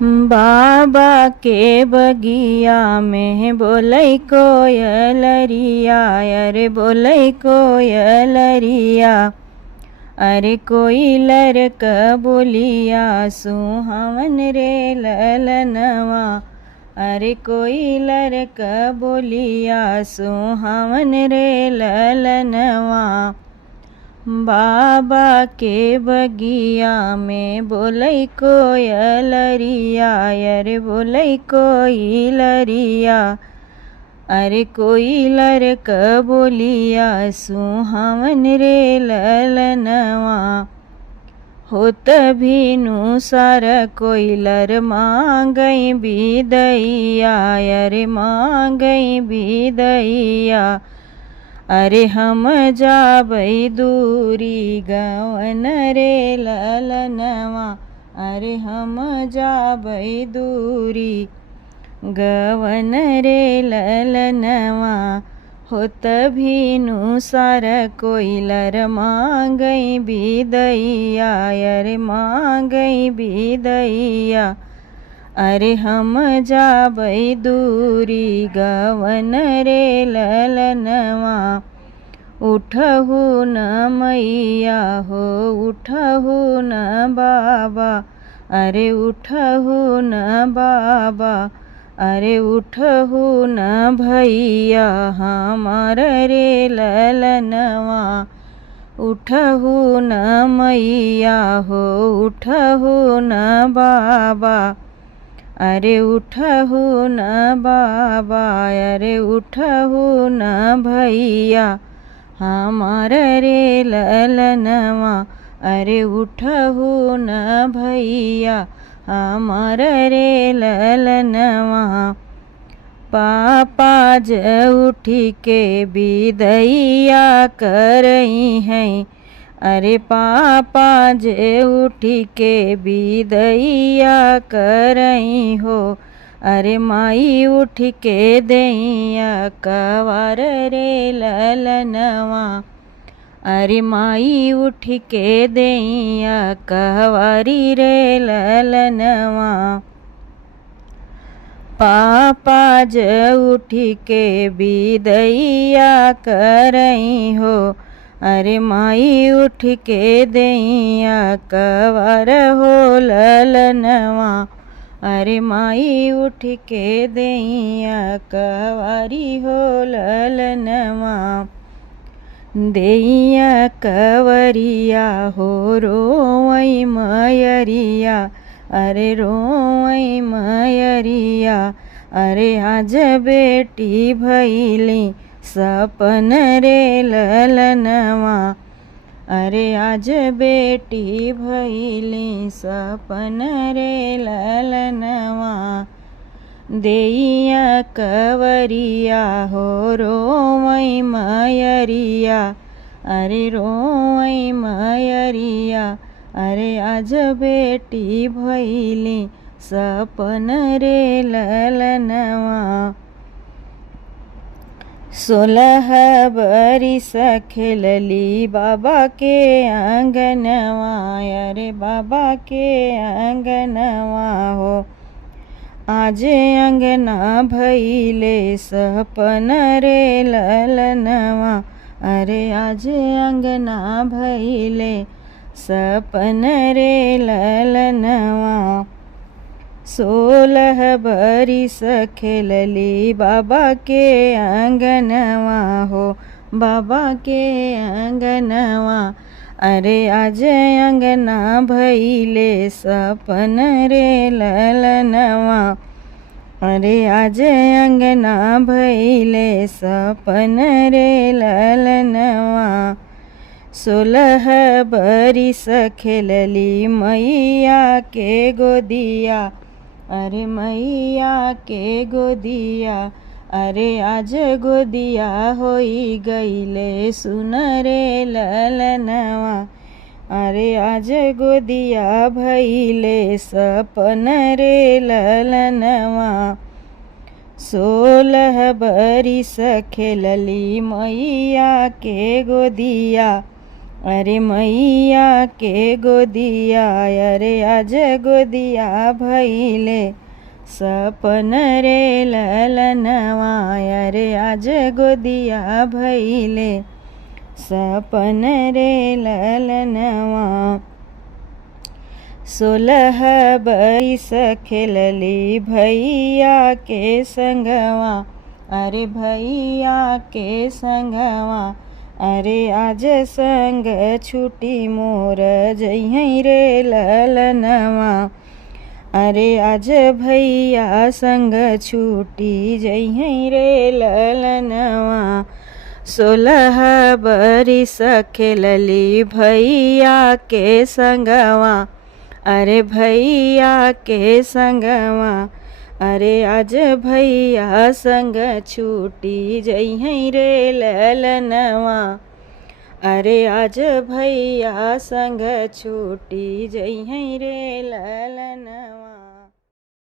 बाबा के बगिया में बोलै कोयलरिया, अरे बोलै कोयलरिया। अरे कोयलर क बोलिया सुहावन रे ललनवा। अरे कोयलर क बोलिया सुहावन रे ललनवा। बाबा के बगिया में बोलै कोयलरिया, अरे बोलै कोयलरिया। अरे कोयलर क बोलिया सुहावन रे ललनवा। होत भीनु सार कोयलर मांगई बिदैया, अरे मांगई बिदैया। अरे हम जाबै दूरी गवन रे ललनवा। अरे हम जाबै दूरी गवन रे ललनवा। होत भीनु सार कोयलर मांगई बिदैया, अरे मांगई बिदैया। अरे हम जाबै दूरी गवन रे ललनवा। उठहु न मैया हो उठहु न बाबा, अरे उठहु न बाबा। अरे उठहु न भैया हमार रे ललनवा। उठहु न मैया हो उठहु न बाबा। अरे उठहु न बाबा, अरे उठहु न भैया हमार रे ललनवा। अरे उठहु न भैया हमार रे ललनवा। पापा ज उठी के बिदैया करई हैं, अरे पापा जे उठी के बिदैया करई हो। अरे माई उठ के दैया कवार रे ललनवा। अरे माई उठ के दैया कवारी रे ललनवा। पापा ज उठ के बिदैया करई हो। अरे माई उठ के दैया कवार हो ललनवा। अरे माई उठ के दैया कवारी हो ललनवा। दैया कवरिया हो रोवई मयरिया, अरे रोवई मयरिया। अरे आज बेटी भैली सपन रे ललनवा। अरे आज बेटी भैली सपन रे ललनवा। दैया कवरिया हो रोवई मयरिया, अरे रोवई मयरिया। अरे आज बेटी भैली सपन रे ललनवा। 16 बरिस खेलली बाबा के आंगनवा, अरे बाबा के आंगनवा हो। आज अंगना भैले सपन रे ललनवा। अरे आज अंगना भैले सपन रे ललनवा। 16 बरिस खेलली बाबा के आंगनवा हो, बाबा के आंगनवा। अरे आज अंगना भैले सपन रे ललनवा। अरे आज अंगना भैले सपन रे ललनवा। 16 बरिस खेलली मैया के गोदिया, अरे मैया के गोदिया। अरे आज गोदिया होई गईले सुन रे ललनवा। अरे आज गोदिया भैले सपन रे ललनवा। 16 बरिस खेलली मैया के गोदिया, अरे मैया के गोदिया अरे आज गोदिया भैले सपन रे ललनवा अरे आज गोदिया भैले सपन रे ललनवा 16 बरिस खेलली भैया के संगवा अरे भैया के संगवा अरे आज संग छुट्टी मोर जइहई रे ललनवा अरे आज भैया संग छुट्टी जइहई रे ललनवा 16 बरिस खेलली भैया के संगवा अरे भैया के संगवा अरे आज भैया संग छूटी जइहई रे ललनवा अरे आज भैया संग छूटी जइहई रे ललनवा।